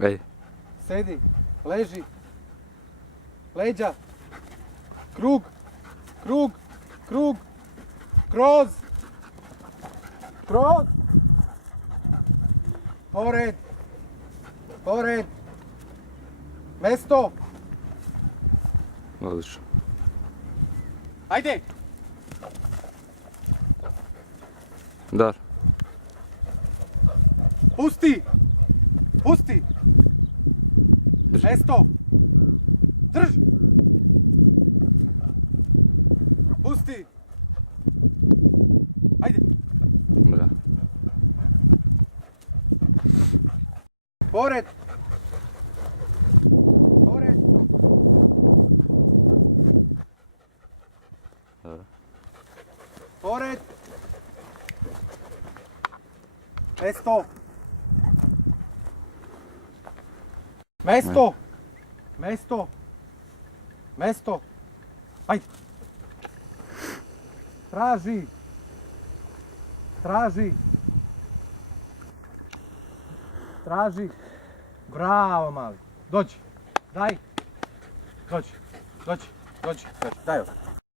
Ajde. Sedi, leži, leđa, krug, krug, krug, kroz, krog, pored, pored, mesto, Odlično. ajde, Dar. pusti, pusti, mesto, drž, pusti, ajde, Da. pored, pored, Dobro. pored, mesto, mesto, mesto, mesto, ajde, traži, traži, traži, bravo mali, dođi, daj, dođi, dođi, dođi, daj ovako.